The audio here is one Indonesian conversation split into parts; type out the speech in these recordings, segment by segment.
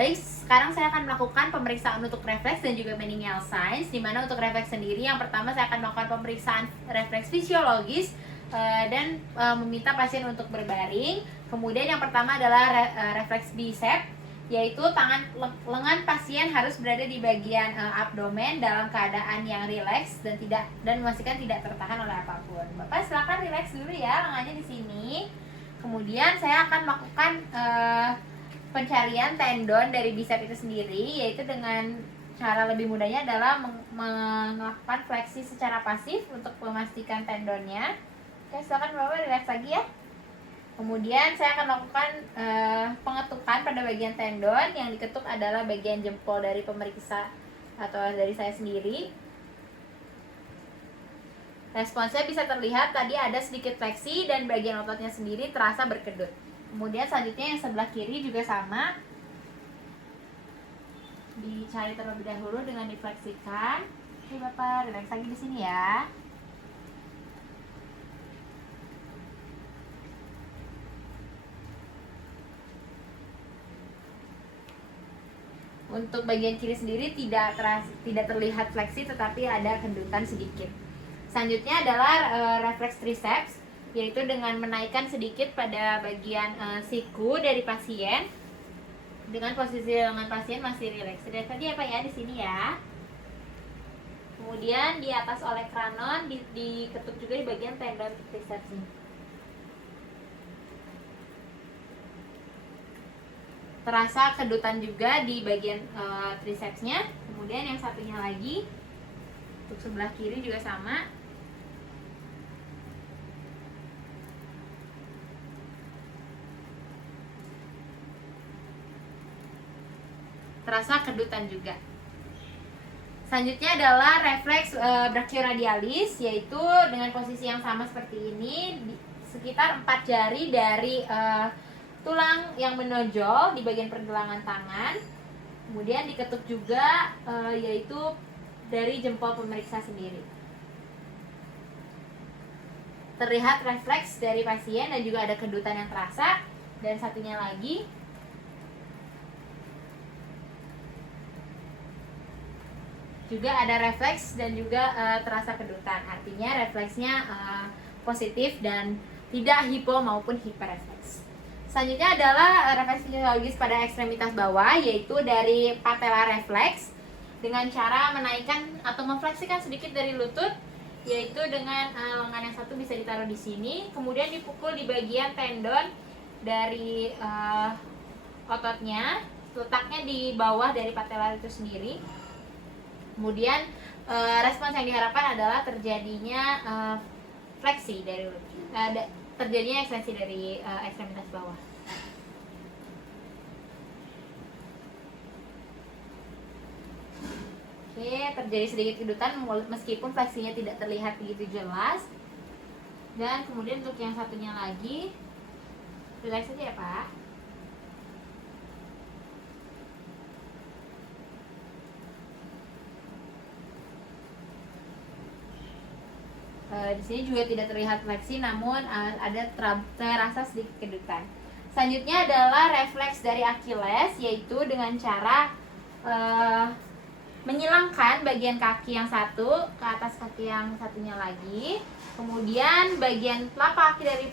Baik, sekarang saya akan melakukan pemeriksaan untuk refleks dan juga meningeal signs. Di mana untuk refleks sendiri, yang pertama saya akan melakukan pemeriksaan refleks fisiologis dan meminta pasien untuk berbaring. Kemudian yang pertama adalah refleks bicep, yaitu lengan pasien harus berada di bagian abdomen dalam keadaan yang rileks dan memastikan tidak tertahan oleh apapun. Bapak silakan rileks dulu ya lengannya di sini. Kemudian saya akan melakukan pencarian tendon dari bicep itu sendiri, yaitu dengan cara lebih mudahnya adalah melakukan fleksi secara pasif untuk memastikan tendonnya. Oke, silakan Bapak relax lagi ya. Kemudian saya akan melakukan pengetukan pada bagian tendon. Yang diketuk adalah bagian jempol dari pemeriksa atau dari saya sendiri. Responsnya bisa terlihat tadi ada sedikit fleksi dan bagian ototnya sendiri terasa berkedut. Kemudian selanjutnya yang sebelah kiri juga sama, dicari terlebih dahulu dengan difleksikan. Oke Bapak, relax lagi di sini ya. Untuk bagian kiri sendiri tidak terlihat fleksi, tetapi ada kedutan sedikit. Selanjutnya adalah refleks triceps, yaitu dengan menaikkan sedikit pada bagian siku dari pasien dengan posisi lengan pasien masih rileks. Sudah tadi apa ya di sini ya. Kemudian di atas oleh kranon diketuk juga di bagian tendon triceps ini. Terasa kedutan juga di bagian tricepsnya. Kemudian yang satunya lagi untuk sebelah kiri juga sama. Terasa kedutan juga. Selanjutnya adalah refleks brachioradialis, yaitu dengan posisi yang sama seperti ini, sekitar 4 jari dari tulang yang menonjol di bagian pergelangan tangan. Kemudian diketuk juga yaitu dari jempol pemeriksa sendiri. Terlihat refleks dari pasien dan juga ada kedutan yang terasa. Dan satunya lagi juga ada refleks dan juga terasa kedutan. Artinya refleksnya positif dan tidak hipo maupun hiperrefleks. Selanjutnya adalah refleks fisiologis pada ekstremitas bawah, yaitu dari patella refleks dengan cara menaikkan atau memfleksikan sedikit dari lutut, yaitu dengan lengan yang satu bisa ditaruh di sini, kemudian dipukul di bagian tendon dari ototnya, letaknya di bawah dari patella itu sendiri. Kemudian respons yang diharapkan adalah terjadinya fleksi dari terjadinya ekstensi dari ekstremitas bawah. Oke, terjadi sedikit kedutan meskipun fleksinya tidak terlihat begitu jelas. Dan kemudian untuk yang satunya lagi, relax saja ya Pak. Di sini juga tidak terlihat fleksi, namun ada terasa sedikit kedutan. Selanjutnya adalah refleks dari Achilles, yaitu dengan cara menyilangkan bagian kaki yang satu ke atas kaki yang satunya lagi. Kemudian bagian telapak kaki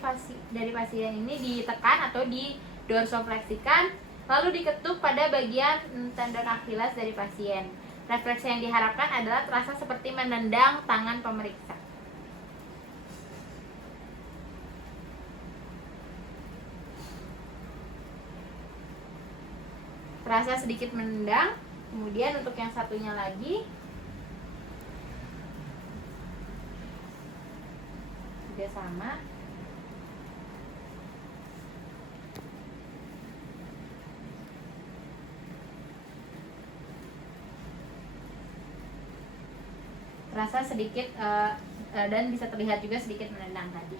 dari pasien ini ditekan atau didorsofleksikan, lalu diketuk pada bagian tendon Achilles dari pasien. Refleks yang diharapkan adalah terasa seperti menendang tangan pemeriksa. Terasa sedikit menendang. Kemudian untuk yang satunya lagi juga sama. Terasa sedikit dan bisa terlihat juga sedikit menendang tadi.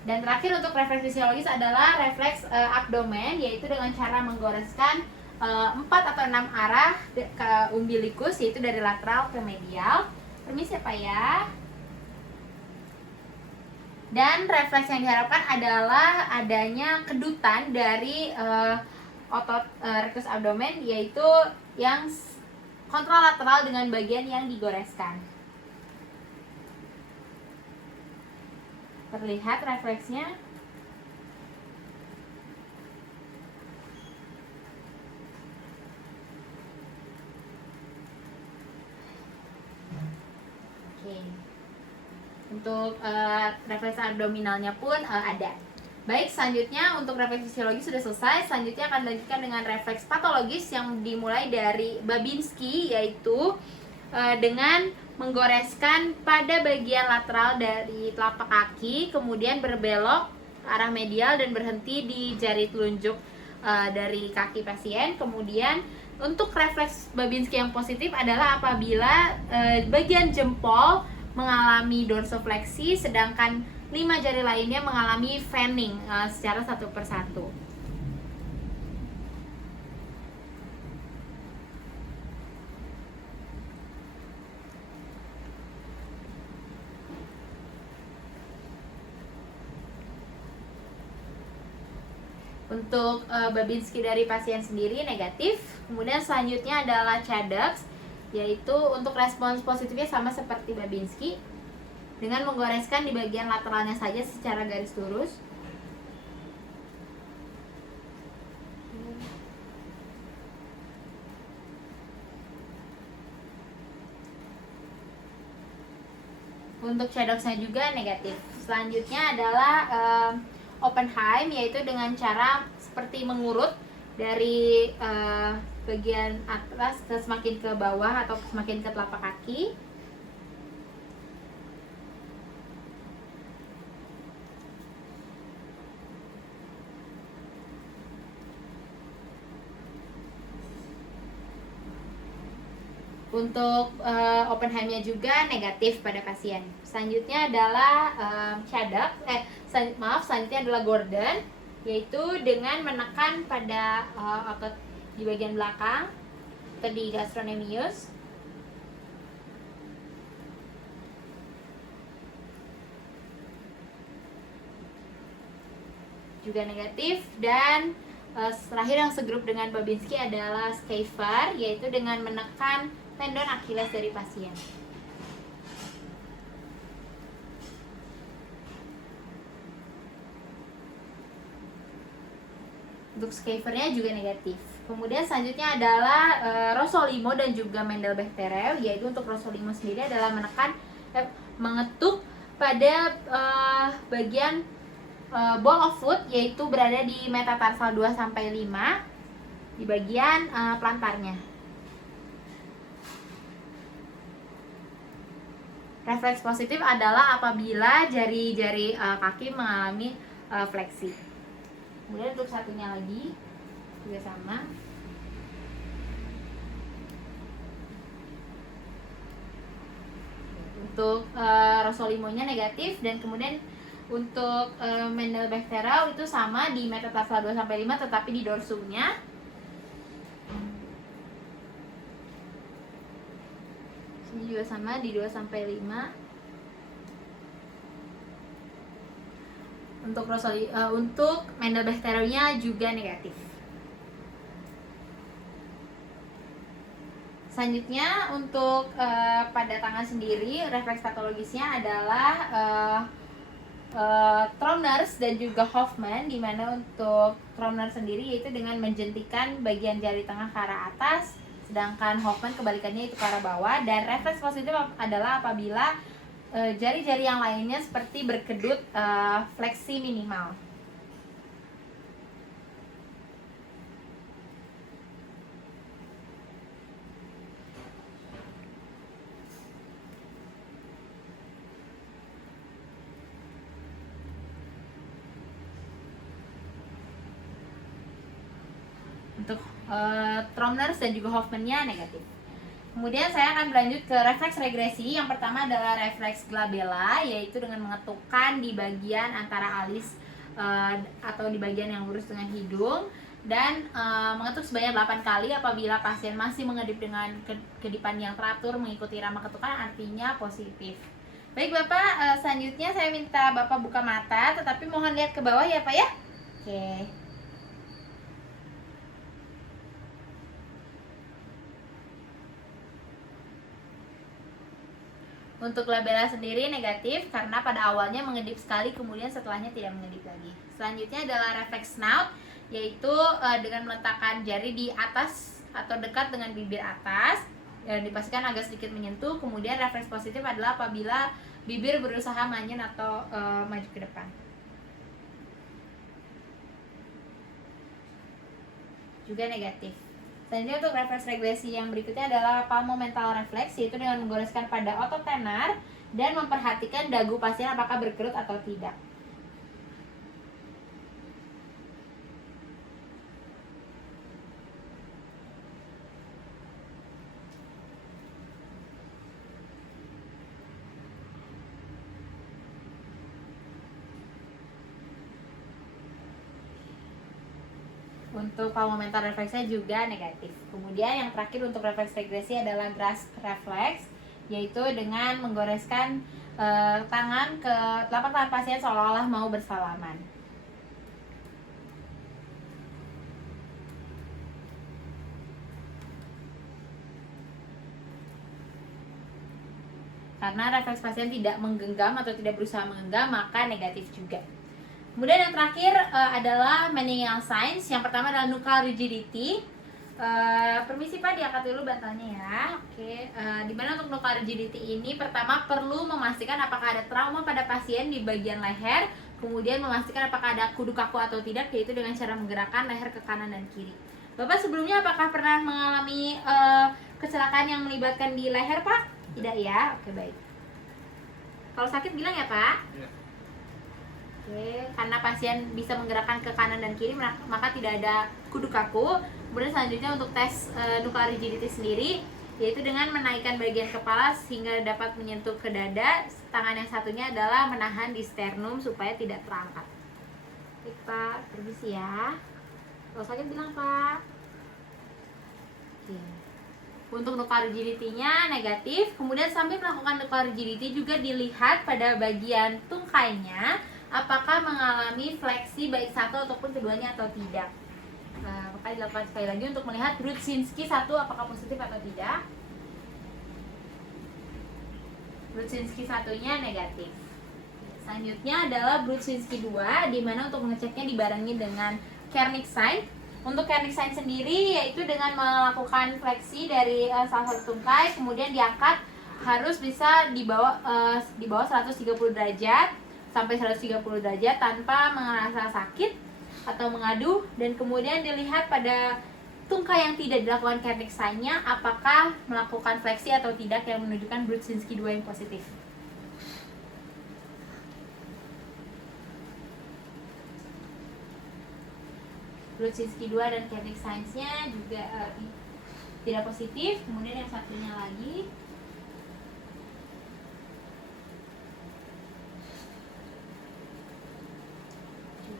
Dan terakhir untuk refleks fisiologis adalah refleks abdomen, yaitu dengan cara menggoreskan 4 atau 6 arah ke umbilikus, yaitu dari lateral ke medial. Permisi ya Pak ya. Dan refleks yang diharapkan adalah adanya kedutan dari otot rectus abdomen, yaitu yang kontralateral dengan bagian yang digoreskan. Terlihat refleksnya. Oke. Untuk refleks abdominalnya pun ada. Baik, selanjutnya untuk refleks fisiologis sudah selesai. Selanjutnya akan dilanjutkan dengan refleks patologis yang dimulai dari Babinski, yaitu dengan menggoreskan pada bagian lateral dari telapak kaki, kemudian berbelok ke arah medial dan berhenti di jari telunjuk dari kaki pasien. Kemudian untuk refleks Babinski yang positif adalah apabila bagian jempol mengalami dorsofleksi, sedangkan 5 jari lainnya mengalami fanning secara satu persatu. Untuk Babinski dari pasien sendiri negatif. Kemudian selanjutnya adalah CHADOX, yaitu untuk respons positifnya sama seperti Babinski, dengan menggoreskan di bagian lateralnya saja secara garis lurus. Untuk CHADOX-nya juga negatif. Selanjutnya adalah Oppenheim, yaitu dengan cara seperti mengurut dari bagian atas ke semakin ke bawah atau semakin ke telapak kaki. Untuk Oppenheim-nya juga negatif pada pasien. Selanjutnya adalah selanjutnya adalah Gordon, yaitu dengan menekan pada otot di bagian belakang atau di gastrocnemius. Juga negatif. Dan terakhir yang segrup dengan Babinski adalah Schaefer, yaitu dengan menekan tendon Achilles dari pasien. Untuk Schaefer-nya juga negatif. Kemudian selanjutnya adalah Rossolimo dan juga Mendel-Bechterew, yaitu untuk Rossolimo sendiri adalah mengetuk pada bagian ball of foot, yaitu berada di metatarsal 2 sampai 5 di bagian plantarnya. Refleks positif adalah apabila jari-jari kaki mengalami fleksi. Kemudian untuk satunya lagi juga sama. Untuk Rossolimo-nya negatif, dan kemudian untuk Mendel-Bechterew itu sama di metatarsal 2 sampai 5 tetapi di dorsumnya. Ini juga sama di 2 sampai 5. Untuk Mendel-Bechterew-nya juga negatif. Selanjutnya untuk pada tangan sendiri, refleks patologisnya adalah Tromners dan juga Hoffman, di mana untuk Tromners sendiri yaitu dengan menjentikan bagian jari tengah ke arah atas, sedangkan Hoffman kebalikannya itu ke arah bawah. Dan refleks positif adalah apabila jari-jari yang lainnya seperti berkedut fleksi minimal. Untuk Tromners dan juga Hoffman-nya negatif. Kemudian saya akan berlanjut ke refleks regresi. Yang pertama adalah refleks glabella, yaitu dengan mengetukkan di bagian antara alis atau di bagian yang lurus dengan hidung, dan mengetuk sebanyak 8 kali. Apabila pasien masih mengedip dengan kedipan yang teratur mengikuti irama ketukan, artinya positif. Baik Bapak, selanjutnya saya minta Bapak buka mata, tetapi mohon lihat ke bawah ya Pak ya. Oke. Untuk labella sendiri negatif karena pada awalnya mengedip sekali, kemudian setelahnya tidak mengedip lagi. Selanjutnya adalah reflex snout, yaitu dengan meletakkan jari di atas atau dekat dengan bibir atas, dipastikan agak sedikit menyentuh. Kemudian refleks positif adalah apabila bibir berusaha manyun atau maju ke depan. Juga negatif. Selanjutnya untuk refleks regresi yang berikutnya adalah palmomental reflex, yaitu dengan menggoreskan pada otot tenar dan memperhatikan dagu pasien apakah berkerut atau tidak. Untuk palmomental refleksnya juga negatif. Kemudian yang terakhir untuk refleks regresi adalah grasp reflex, yaitu dengan menggoreskan tangan ke telapak tangan pasien seolah-olah mau bersalaman. Karena refleks pasien tidak menggenggam atau tidak berusaha menggenggam, maka negatif juga. Kemudian yang terakhir adalah meningeal signs. Yang pertama adalah nuchal rigidity. Permisi Pak, diangkat dulu bantalnya ya. Oke, dimana untuk nuchal rigidity ini pertama perlu memastikan apakah ada trauma pada pasien di bagian leher, kemudian memastikan apakah ada kudu kaku atau tidak, yaitu dengan cara menggerakkan leher ke kanan dan kiri. Bapak sebelumnya apakah pernah mengalami kecelakaan yang melibatkan di leher Pak? Tidak ya? Oke, baik. Kalau sakit bilang ya Pak? Ya. Oke, karena pasien bisa menggerakkan ke kanan dan kiri, maka tidak ada kudu kaku. Kemudian selanjutnya untuk tes nuchal rigidity sendiri, yaitu dengan menaikkan bagian kepala sehingga dapat menyentuh ke dada. Tangan yang satunya adalah menahan di sternum supaya tidak terangkat. Baik Pak, permisi ya. Kalau sakit bilang Pak. Oke. Untuk nuchal rigidity-nya negatif. Kemudian sambil melakukan nuchal rigidity juga dilihat pada bagian tungkainya apakah mengalami fleksi baik satu ataupun keduanya atau tidak. Maka dilakukan sekali lagi untuk melihat Brudzinski 1 apakah positif atau tidak. Brudzinski 1-nya negatif. Selanjutnya adalah Brudzinski 2, di mana untuk mengeceknya dibarengi dengan Kernig sign. Untuk Kernig sign sendiri yaitu dengan melakukan fleksi dari salah satu tungkai, kemudian diangkat harus bisa di bawah 130 derajat sampai 130 derajat tanpa merasa sakit atau mengadu, dan kemudian dilihat pada tungkai yang tidak dilakukan Kernig sign-nya apakah melakukan fleksi atau tidak, yang menunjukkan Brudzinski 2 yang positif. Brudzinski 2 dan Kernig sign-nya juga tidak positif. Kemudian yang satunya lagi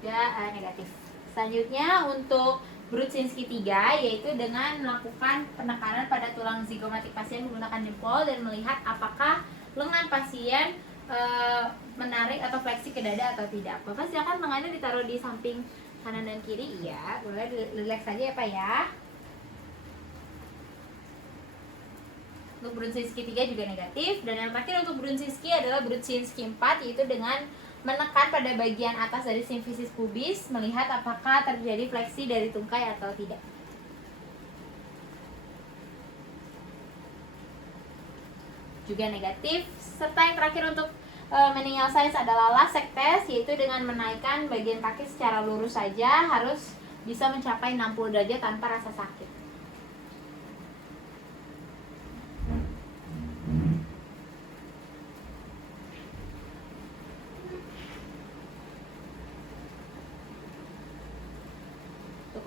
juga negatif. Selanjutnya untuk Brudzinski 3, yaitu dengan melakukan penekanan pada tulang zigomatik pasien menggunakan jempol dan melihat apakah lengan pasien menarik atau fleksi ke dada atau tidak. Bapak silakan lengannya ditaruh di samping kanan dan kiri. Iya, boleh relax saja ya Pak ya. Untuk Brudzinski 3 juga negatif. Dan yang terakhir untuk Brudzinski adalah Brudzinski 4, yaitu dengan menekan pada bagian atas dari simfisis pubis, melihat apakah terjadi fleksi dari tungkai atau tidak. Juga negatif. Serta yang terakhir untuk meningeal signs adalah Lasek test, yaitu dengan menaikkan bagian kaki secara lurus saja, harus bisa mencapai 60 derajat tanpa rasa sakit.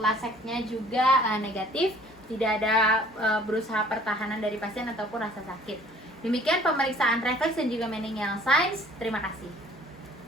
Laseknya juga negatif, tidak ada berusaha pertahanan dari pasien ataupun rasa sakit. Demikian pemeriksaan refleks dan juga meningeal signs. Terima kasih.